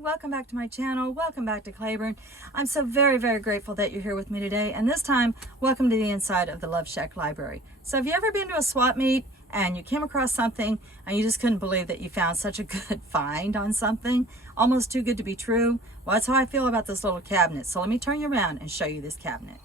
welcome back to my channel. Welcome back to Clayburn. I'm so very grateful that you're here with me today, and this time welcome to the inside of the Love Shack Library. So have you ever been to a swap meet and you came across something and you just couldn't believe that you found such a good find on something, almost too good to be true? Well, that's how I feel about this little cabinet. So let me turn you around and show you this cabinet.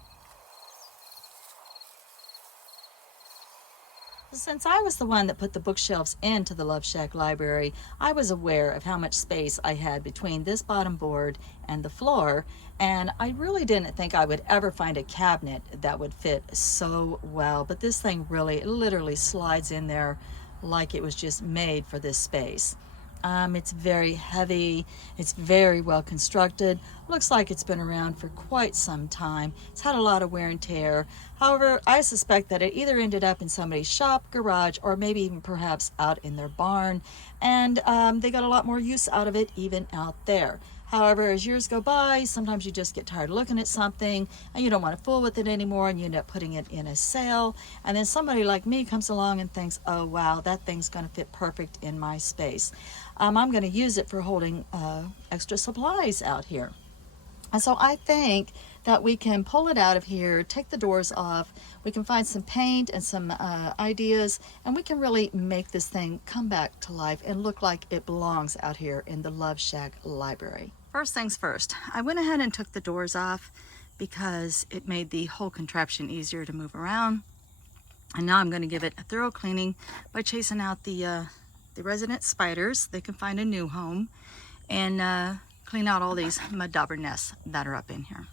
Since I was the one that put the bookshelves into the Love Shack Library, I was aware of how much space I had between this bottom board and the floor, and I really didn't think I would ever find a cabinet that would fit so well. But this thing really literally slides in there like it was just made for this space. It's very heavy, it's very well constructed, looks like it's been around for quite some time. It's had a lot of wear and tear. However, I suspect that it either ended up in somebody's shop, garage, or maybe even perhaps out in their barn, and they got a lot more use out of it even out there. However, as years go by, sometimes you just get tired of looking at something and you don't want to fool with it anymore, and you end up putting it in a sale. And then somebody like me comes along and thinks, oh wow, that thing's going to fit perfect in my space. I'm going to use it for holding extra supplies out here. And so I think that we can pull it out of here, take the doors off, we can find some paint and some ideas, and we can really make this thing come back to life and look like it belongs out here in the Love Shack Library. First things first, I went ahead and took the doors off because it made the whole contraption easier to move around. And now I'm going to give it a thorough cleaning by chasing out the resident spiders. They can find a new home, and clean out all these mud dauber nests that are up in here.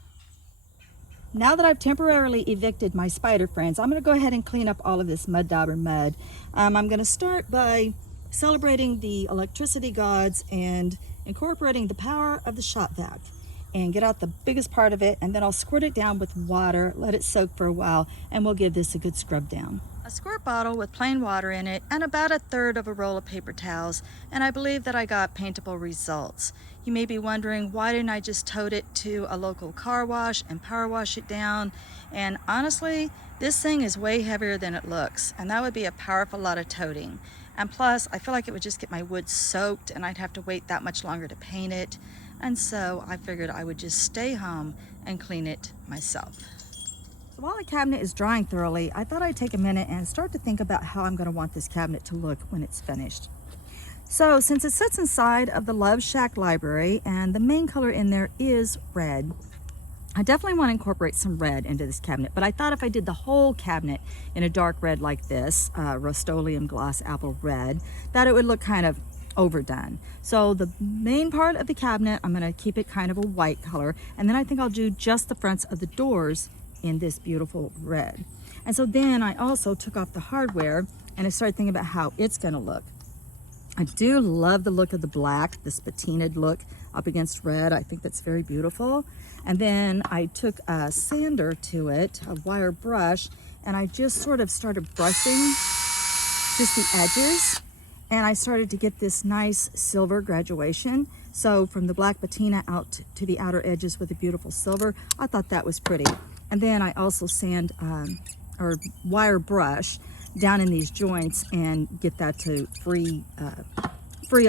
Now that I've temporarily evicted my spider friends, I'm going to go ahead and clean up all of this mud dauber mud. I'm going to start by celebrating the electricity gods and incorporating the power of the shop vac, and get out the biggest part of it, and then I'll squirt it down with water, let it soak for a while, and we'll give this a good scrub down. A squirt bottle with plain water in it and about 1/3 of a roll of paper towels, and I believe that I got paintable results. You may be wondering, why didn't I just tote it to a local car wash and power wash it down? And honestly, this thing is way heavier than it looks, and that would be a powerful lot of toting. And plus, I feel like it would just get my wood soaked and I'd have to wait that much longer to paint it. And so I figured I would just stay home and clean it myself. So while the cabinet is drying thoroughly, I thought I'd take a minute and start to think about how I'm going to want this cabinet to look when it's finished. So since it sits inside of the Love Shack Library and the main color in there is red, I definitely want to incorporate some red into this cabinet. But I thought if I did the whole cabinet in a dark red like this, Rust-Oleum Gloss Apple Red, that it would look kind of overdone. So the main part of the cabinet, I'm going to keep it kind of a white color, and then I think I'll do just the fronts of the doors in this beautiful red. And so then I also took off the hardware and I started thinking about how it's going to look. I do love the look of the black, this patinaed look up against red. I think that's very beautiful. And then I took a sander to it, a wire brush, and I just sort of started brushing just the edges. And I started to get this nice silver graduation. So from the black patina out to the outer edges with a beautiful silver, I thought that was pretty. And then I also sand or wire brush down in these joints and get that to free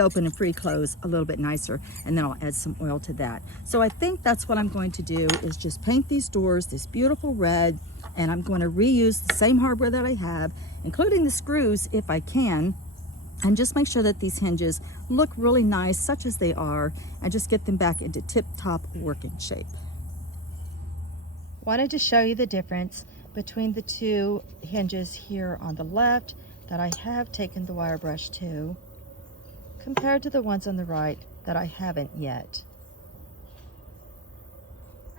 open and free close a little bit nicer. And then I'll add some oil to that. So I think that's what I'm going to do, is just paint these doors this beautiful red, and I'm going to reuse the same hardware that I have, including the screws if I can, and just make sure that these hinges look really nice, such as they are, and just get them back into tip-top working shape. Wanted to show you the difference between the two hinges here on the left that I have taken the wire brush to, compared to the ones on the right that I haven't yet.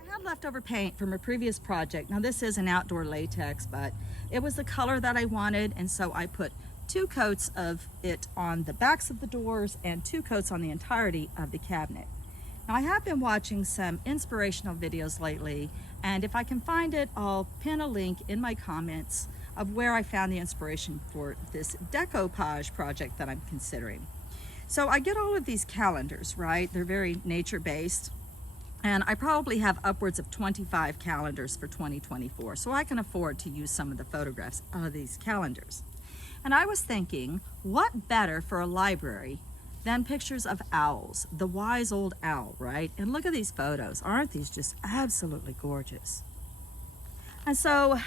I have leftover paint from a previous project. Now this is an outdoor latex, but it was the color that I wanted, and so I put 2 coats of it on the backs of the doors and 2 coats on the entirety of the cabinet. Now I have been watching some inspirational videos lately, and if I can find it, I'll pin a link in my comments of where I found the inspiration for this decoupage project that I'm considering. So I get all of these calendars, right? They're very nature-based, and I probably have upwards of 25 calendars for 2024, so I can afford to use some of the photographs out of these calendars. And I was thinking, what better for a library than pictures of owls, the wise old owl, right? And look at these photos. Aren't these just absolutely gorgeous? And so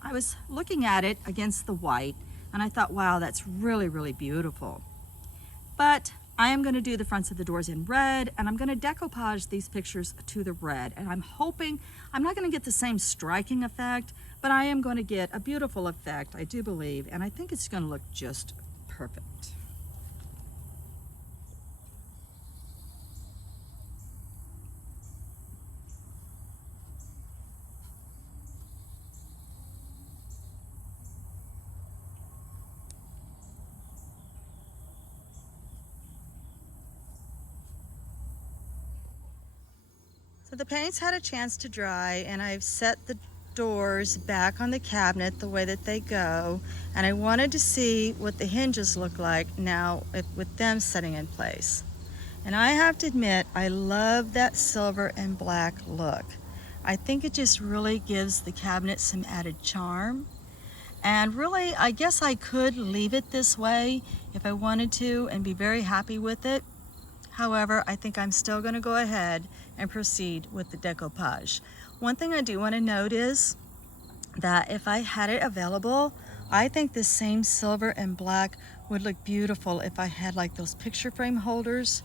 I was looking at it against the white, and I thought, wow, that's really, really beautiful. But I am going to do the fronts of the doors in red, and I'm going to decoupage these pictures to the red. And I'm hoping I'm not going to get the same striking effect, but I am going to get a beautiful effect, I do believe, and I think it's going to look just perfect. So the paint's had a chance to dry, and I've set the doors back on the cabinet the way that they go, and I wanted to see what the hinges look like now with them setting in place. And I have to admit, I love that silver and black look. I think it just really gives the cabinet some added charm. And really, I guess I could leave it this way if I wanted to and be very happy with it. However, I think I'm still going to go ahead and proceed with the decoupage. One thing I do want to note is that if I had it available, I think the same silver and black would look beautiful if I had like those picture frame holders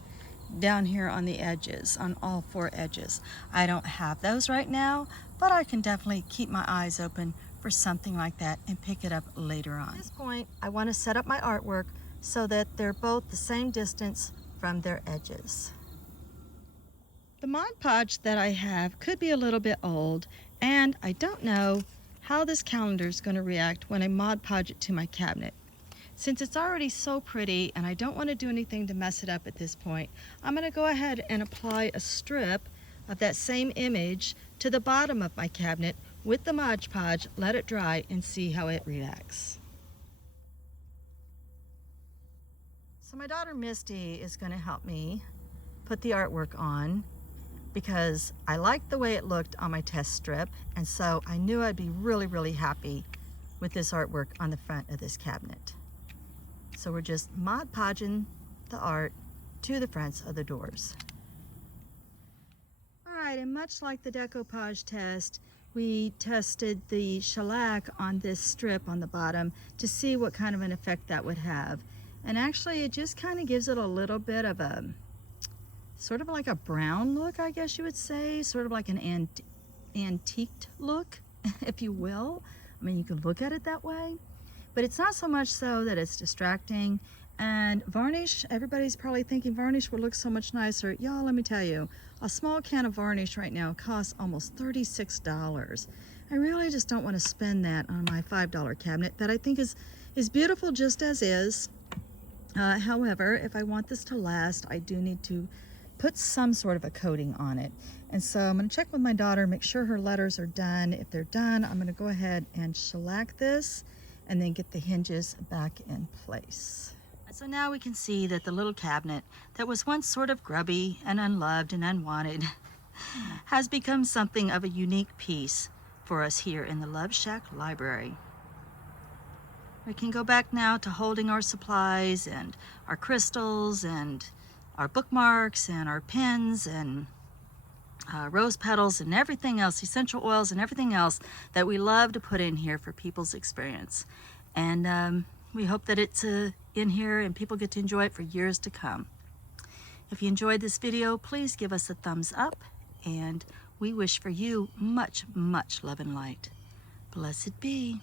down here on the edges, on all four edges. I don't have those right now, but I can definitely keep my eyes open for something like that and pick it up later on. At this point, I want to set up my artwork so that they're both the same distance from their edges. The Mod Podge that I have could be a little bit old, and I don't know how this calendar is going to react when I Mod Podge it to my cabinet. Since it's already so pretty and I don't want to do anything to mess it up at this point, I'm going to go ahead and apply a strip of that same image to the bottom of my cabinet with the Mod Podge, let it dry, and see how it reacts. So my daughter Misty is going to help me put the artwork on because I liked the way it looked on my test strip, and so I knew I'd be really, really happy with this artwork on the front of this cabinet. So we're just Mod Podging the art to the fronts of the doors. All right, and much like the decoupage test, we tested the shellac on this strip on the bottom to see what kind of an effect that would have. And actually, it just kind of gives it a little bit of a, sort of like a brown look, I guess you would say, sort of like an antiqued look, if you will. I mean, you could look at it that way, but it's not so much so that it's distracting. And varnish, everybody's probably thinking varnish would look so much nicer. Y'all, let me tell you, a small can of varnish right now costs almost $36. I really just don't want to spend that on my $5 cabinet that I think is beautiful just as is. However, if I want this to last, I do need to put some sort of a coating on it. And so I'm going to check with my daughter, make sure her letters are done. If they're done, I'm going to go ahead and shellac this and then get the hinges back in place. So now we can see that the little cabinet that was once sort of grubby and unloved and unwanted has become something of a unique piece for us here in the Love Shack Library. We can go back now to holding our supplies and our crystals and our bookmarks and our pens and rose petals and everything else, essential oils and everything else that we love to put in here for people's experience. And we hope that it's in here and people get to enjoy it for years to come. If you enjoyed this video, please give us a thumbs up, and we wish for you much, much love and light. Blessed be.